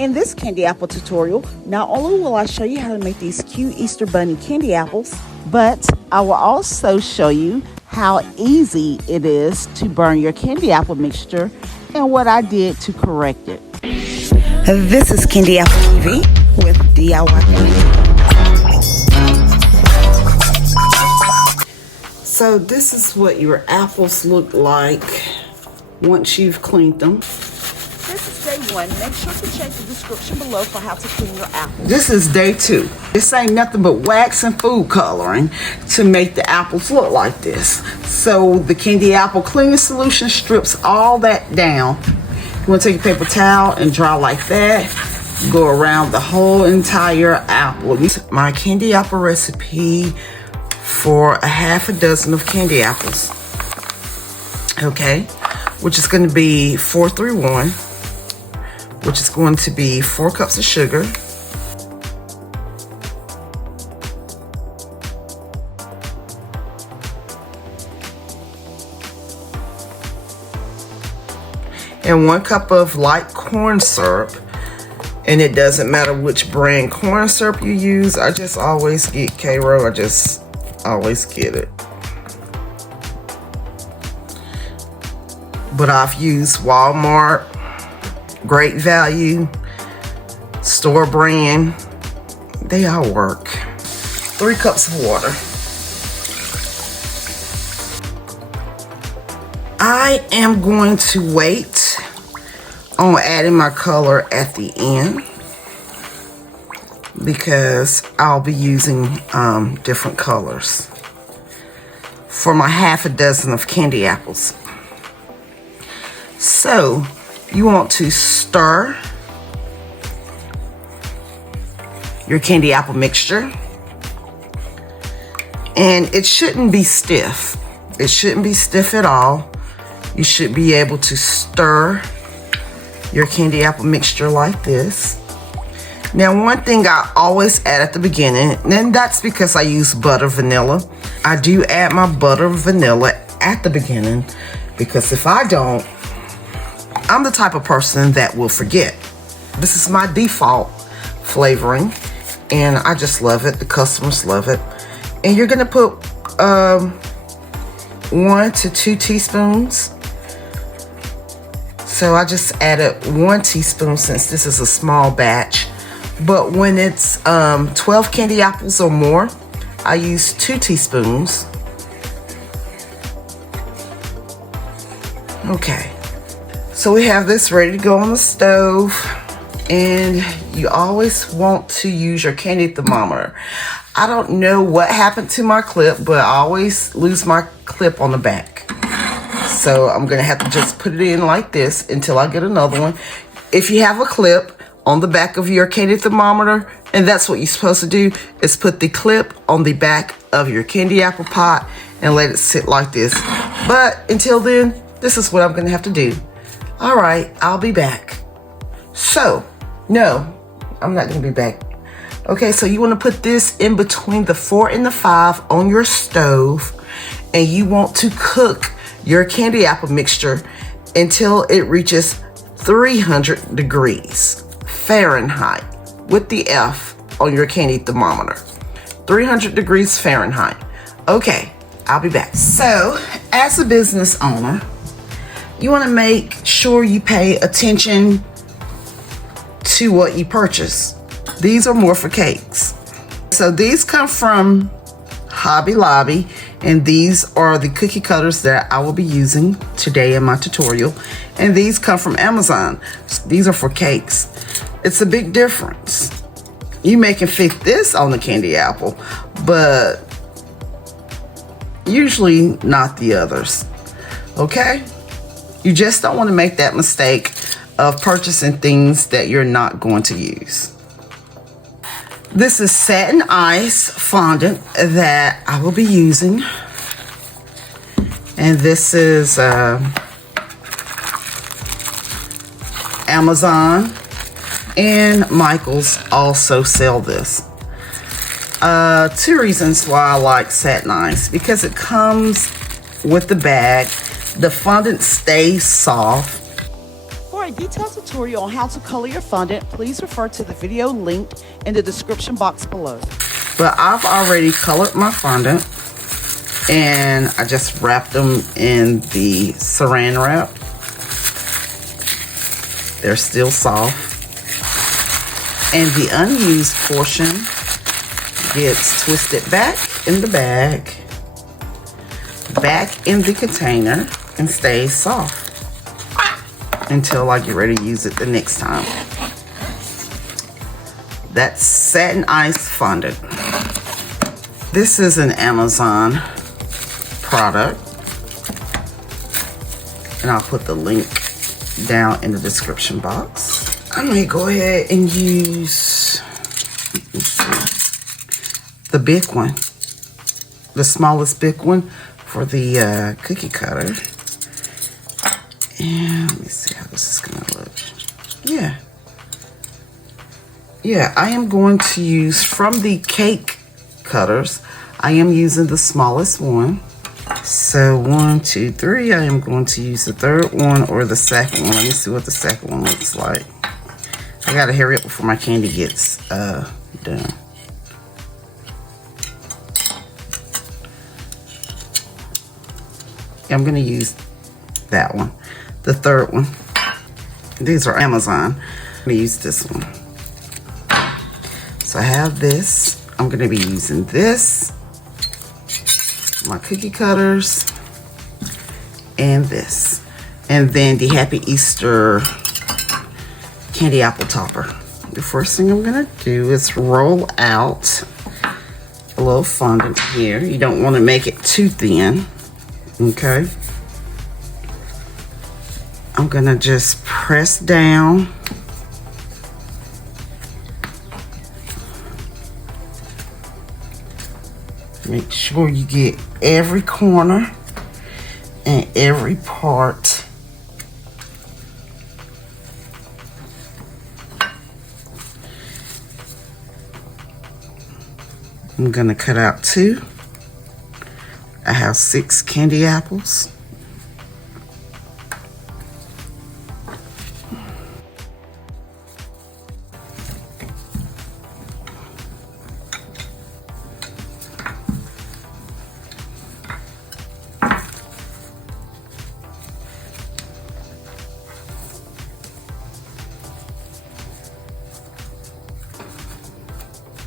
In this candy apple tutorial, not only will I show you how to make these cute Easter Bunny candy apples, but I will also show you how easy it is to burn your candy apple mixture and what I did to correct it. This is Candy Apple TV with DIY Candy. So this is what your apples look like once you've cleaned them. This is day 1. Make sure to check the description below for how to clean your apples. This is day 2. This ain't nothing but wax and food coloring to make the apples look like this. So the Candy Apple cleaning solution strips all that down. You want to take a paper towel and draw like that. Go around the whole entire apple. My Candy Apple recipe for a half a dozen of candy apples. Okay, which is going to be 431. Which is going to be 4 cups of sugar, and 1 cup of light corn syrup. And it doesn't matter which brand corn syrup you use. I just always get K-Row. I just always get it. But I've used Walmart, Great Value, store brand. They all work. 3 cups of water. I am going to wait on adding my color at the end because I'll be using different colors for my half a dozen of candy apples. So you want to stir your candy apple mixture, and it shouldn't be stiff. It shouldn't be stiff at all. You should be able to stir your candy apple mixture like this. Now, one thing I always add at the beginning, and that's because I use butter vanilla. I do add my butter vanilla at the beginning because if I don't, I'm the type of person that will forget. This is my default flavoring, and I just love it. The customers love it. And you're gonna put 1 to 2 teaspoons. So I just added 1 teaspoon since this is a small batch. But when it's 12 candy apples or more, I use 2 teaspoons. Okay. So we have this ready to go on the stove, and you always want to use your candy thermometer. I don't know what happened to my clip, but I always lose my clip on the back. So I'm gonna have to just put it in like this until I get another one. If you have a clip on the back of your candy thermometer, and that's what you're supposed to do, is put the clip on the back of your candy apple pot and let it sit like this. But until then, this is what I'm gonna have to do. All right, I'll be back. So, no, I'm not gonna be back. Okay, so you wanna put this in between the 4 and the 5 on your stove, and you want to cook your candy apple mixture until it reaches 300 degrees Fahrenheit with the F on your candy thermometer. 300 degrees Fahrenheit. Okay, I'll be back. So, as a business owner, you want to make sure you pay attention to what you purchase. These are more for cakes. So these come from Hobby Lobby, and these are the cookie cutters that I will be using today in my tutorial. And these come from Amazon. These are for cakes. It's a big difference. You may can fit this on the candy apple, but usually not the others. Okay? You just don't want to make that mistake of purchasing things that you're not going to use. This is satin ice fondant that I will be using. And this is Amazon, and Michael's also sell this. 2 reasons why I like satin ice: because it comes with the bag, the fondant stays soft, a detailed tutorial on how to color your fondant, please refer to the video linked in the description box below. But I've already colored my fondant, and I just wrapped them in the saran wrap. They're still soft. And the unused portion gets twisted back in the bag, back in the container, and stays soft until I get ready to use it the next time. That's satin ice fondant. This is an Amazon product, and I'll put the link down in the description box. I'm gonna go ahead and use the big one, the smallest big one for the cookie cutter. And let me see how this is gonna look. Yeah, I am going to use from the cake cutters. I am using the smallest one. So 1, 2, 3. I am going to use the third one or the second one. Let me see what the second one looks like. I gotta hurry up before my candy gets done. I'm gonna use that one, the third one. These are Amazon. I'm gonna use this one. So I have this. I'm gonna be using this, my cookie cutters, and this. And then the Happy Easter candy apple topper. The first thing I'm gonna do is roll out a little fondant here. You don't wanna make it too thin, okay? I'm gonna just press down. Make sure you get every corner and every part. I'm gonna cut out 2. I have 6 candy apples.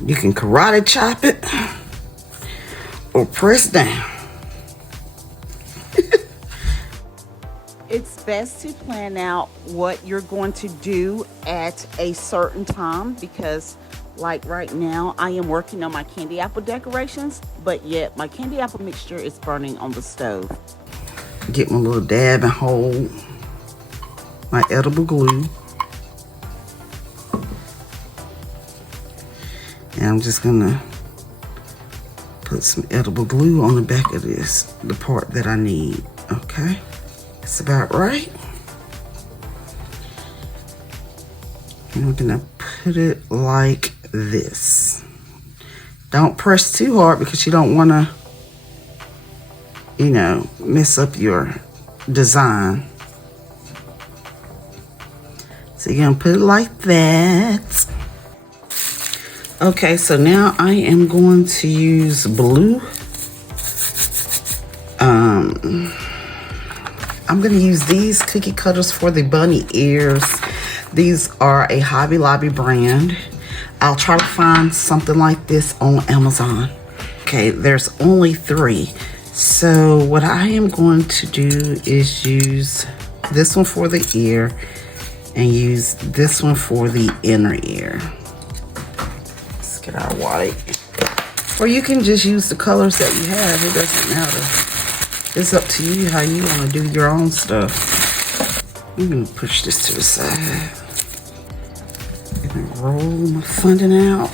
You can karate chop it or press down. It's best to plan out what you're going to do at a certain time, because like right now I am working on my candy apple decorations, but yet my candy apple mixture is burning on the stove. Get my little dab and hold my edible glue. And I'm just gonna put some edible glue on the back of this, the part that I need, okay? It's about right. And we're gonna put it like this. Don't press too hard because you don't wanna, you know, mess up your design. So you're gonna put it like that. Okay, so now I am going to use blue. I'm going to use these cookie cutters for the bunny ears. These are a Hobby Lobby brand. I'll try to find something like this on Amazon. Okay, there's only 3. So what I am going to do is use this one for the ear and use this one for the inner ear. Let's get our white. Or you can just use the colors that you have. It doesn't matter. It's up to you how you want to do your own stuff. I'm going to push this to the side. And roll my fondant out.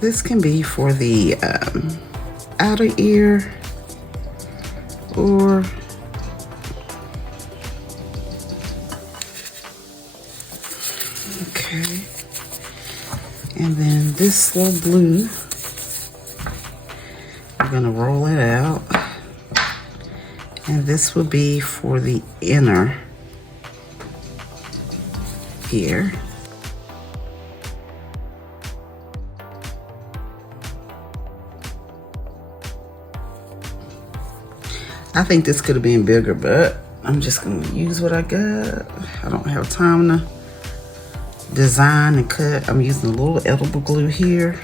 This can be for the outer ear or okay. And then this little blue, we're gonna roll it out. And this will be for the inner here. I think this could have been bigger, but I'm just gonna use what I got. I don't have time to design and cut. I'm using a little edible glue here.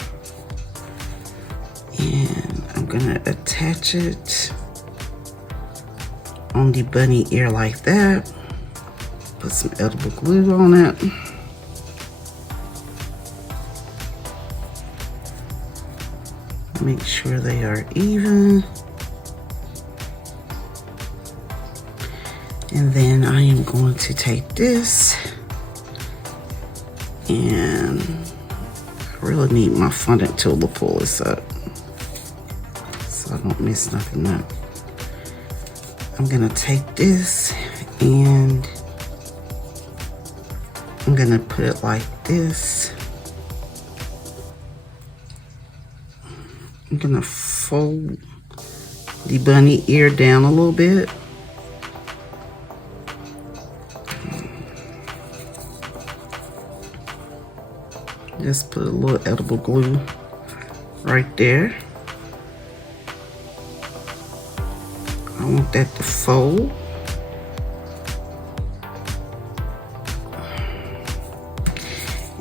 And I'm gonna attach it on the bunny ear like that. Put some edible glue on it. Make sure they are even. And then I am going to take this, and I really need my fondant tool to pull this up so I don't mess nothing up. I'm gonna take this and I'm gonna put it like this. I'm gonna fold the bunny ear down a little bit. Just put a little edible glue right there. I want that to fold.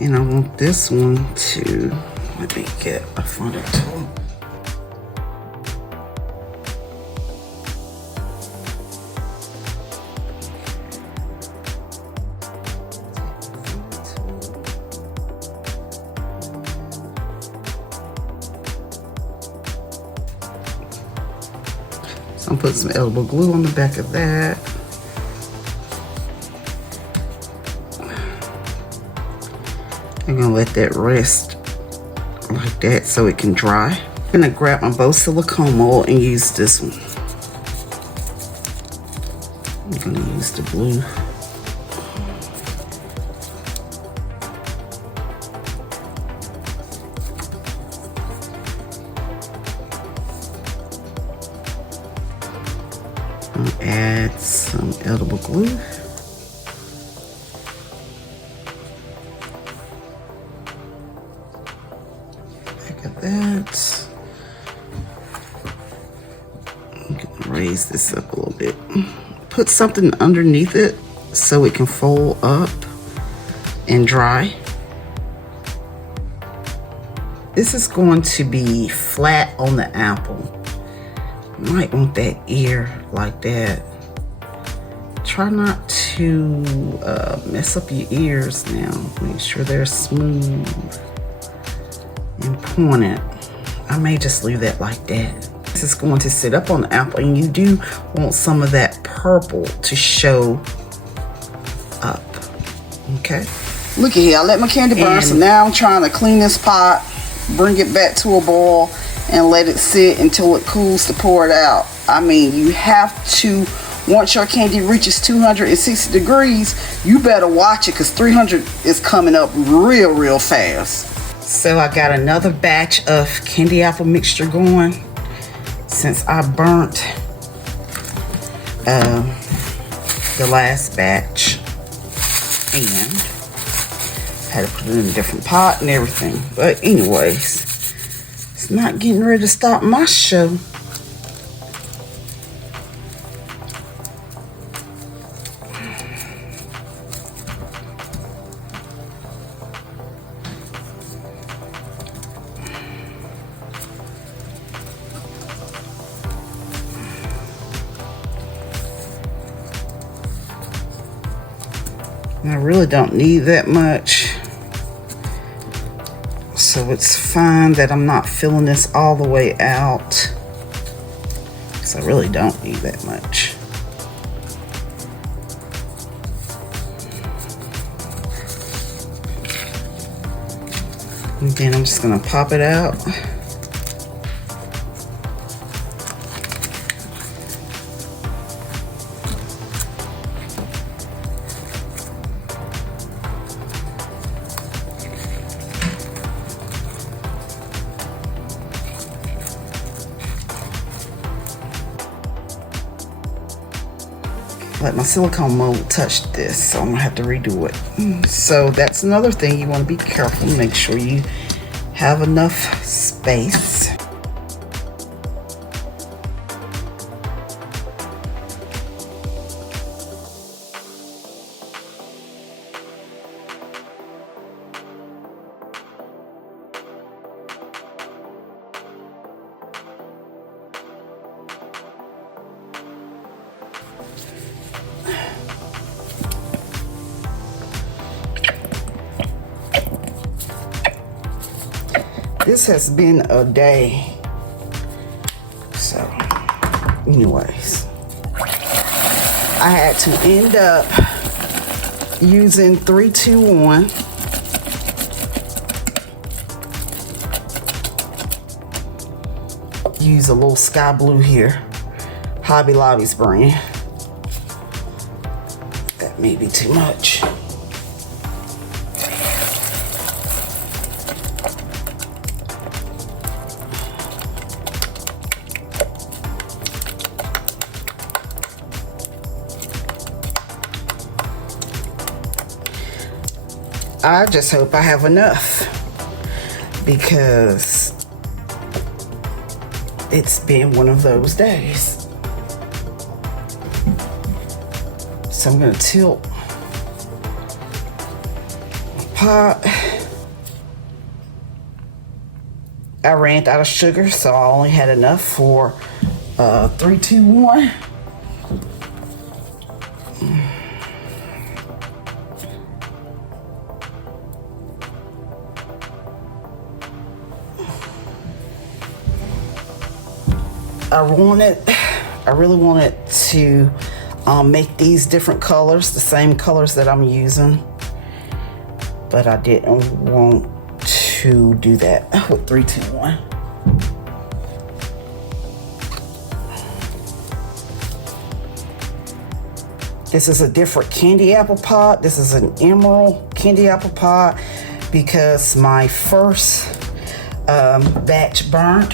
And I want this one to, let me get a fondant tool. So I'm putting some elbow glue on the back of that. I'm gonna let that rest like that so it can dry. I'm gonna grab my bow silicone mold and use this one. I'm gonna use the blue. Add some edible glue. Back of that. I'm gonna raise this up a little bit. Put something underneath it so it can fold up and dry. This is going to be flat on the apple. You might want that ear like that. Try not to mess up your ears now. Make sure they're smooth and pointed. I may just leave that like that. This is going to sit up on the apple, and you do want some of that purple to show up. Okay. Look at here, I let my candy burn, so now I'm trying to clean this pot, bring it back to a boil, and let it sit until it cools to pour it out. I mean, you have to, once your candy reaches 260 degrees, you better watch it because 300 is coming up real fast. So I got another batch of candy apple mixture going since I burnt the last batch, and had to put it in a different pot and everything. But anyways, it's not getting ready to stop my show. And I really don't need that much. So it's fine that I'm not filling this all the way out, because I really don't need that much. And then I'm just gonna pop it out. But my silicone mold touched this, so I'm gonna have to redo it. So that's another thing, you wanna be careful, make sure you have enough space. This has been a day. So, anyways, I had to end up using 321. Use a little sky blue here, Hobby Lobby's brand. That may be too much. I just hope I have enough because it's been one of those days. So I'm gonna tilt my pot. I ran out of sugar, so I only had enough for 321. I really wanted to make these different colors, the same colors that I'm using, but I didn't want to do that with 321. This is a different candy apple pot. This is an emerald candy apple pot because my first batch burnt.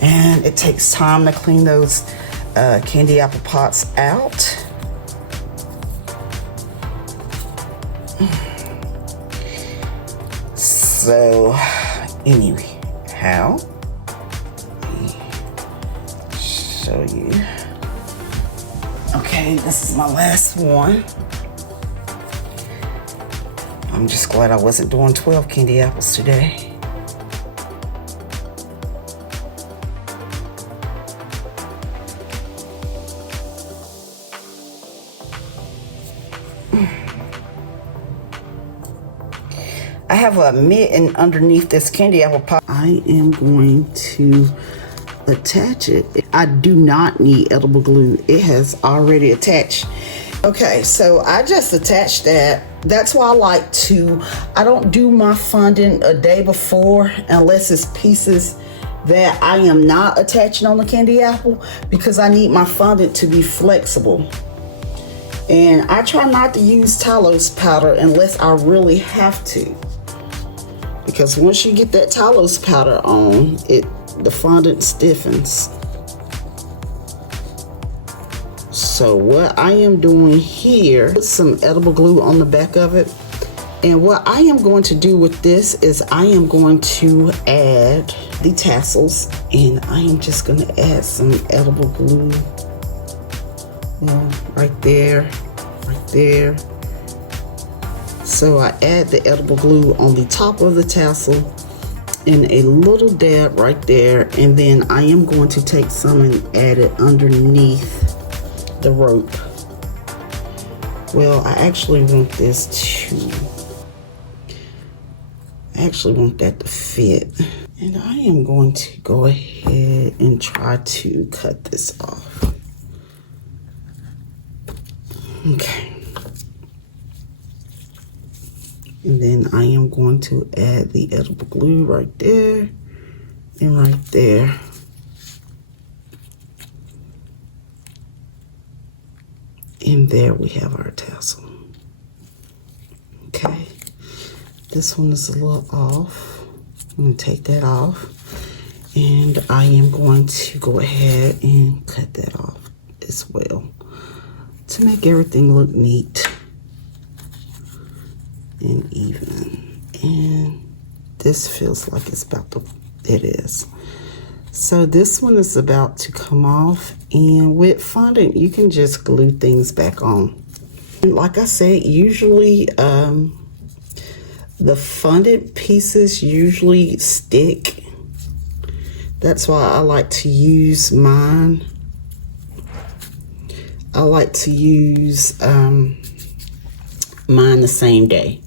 And it takes time to clean those candy apple pots out. So, anyway, let me show you. Okay, this is my last one. I'm just glad I wasn't doing 12 candy apples today. I have a mitten underneath this candy apple pot. I am going to attach it. I do not need edible glue. It has already attached. Okay, so I just attached that. That's why I don't do my fondant a day before unless it's pieces that I am not attaching on the candy apple because I need my fondant to be flexible. And I try not to use Talos powder unless I really have to. Because once you get that Talos powder on, the fondant stiffens. So what I am doing here, put some edible glue on the back of it. And what I am going to do with this is I am going to add the tassels, and I am just going to add some edible glue. Right there, right there. So I add the edible glue on the top of the tassel and a little dab right there, and then I am going to take some and add it underneath the rope. Well, I actually want that to fit. And I am going to go ahead and try to cut this off. Okay. And then I am going to add the edible glue right there and right there. And there we have our tassel. Okay. This one is a little off. I'm going to take that off. And I am going to go ahead and cut that off as well. to make everything look neat and even. And this feels like it's about to, it is. So this one is about to come off, and with fondant you can just glue things back on. And like I said, usually the fondant pieces usually stick. That's why I like to use mine. I like to use mine the same day.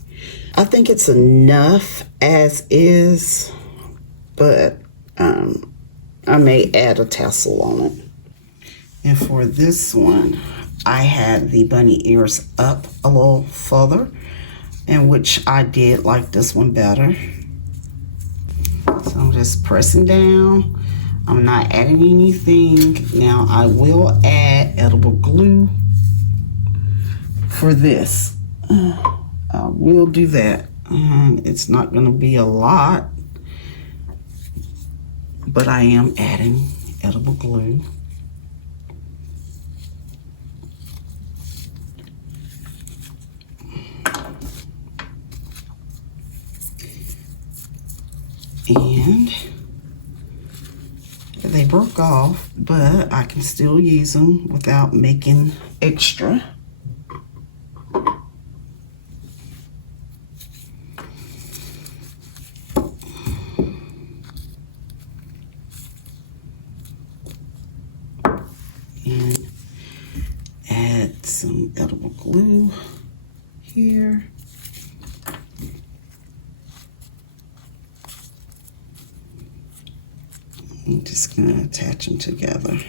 I think it's enough as is, but I may add a tassel on it. And for this one, I had the bunny ears up a little further, in which I did like this one better. So I'm just pressing down. I'm not adding anything. Now I will add edible glue for this. I will do that. And it's not going to be a lot, but I am adding edible glue. And they broke off, but I can still use them without making extra. And add some edible glue here. I'm just going to attach them together.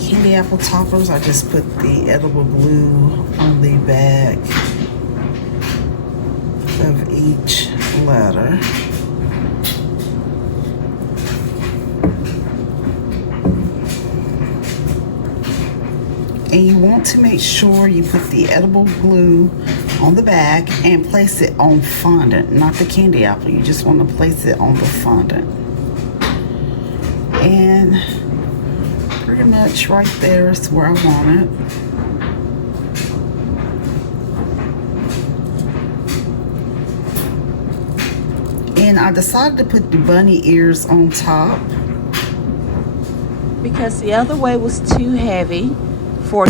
Candy apple toppers, I just put the edible glue on the back of each letter. And you want to make sure you put the edible glue on the back and place it on fondant, not the candy apple. You just want to place it on the fondant. And pretty much right there is where I want it. And I decided to put the bunny ears on top because the other way was too heavy for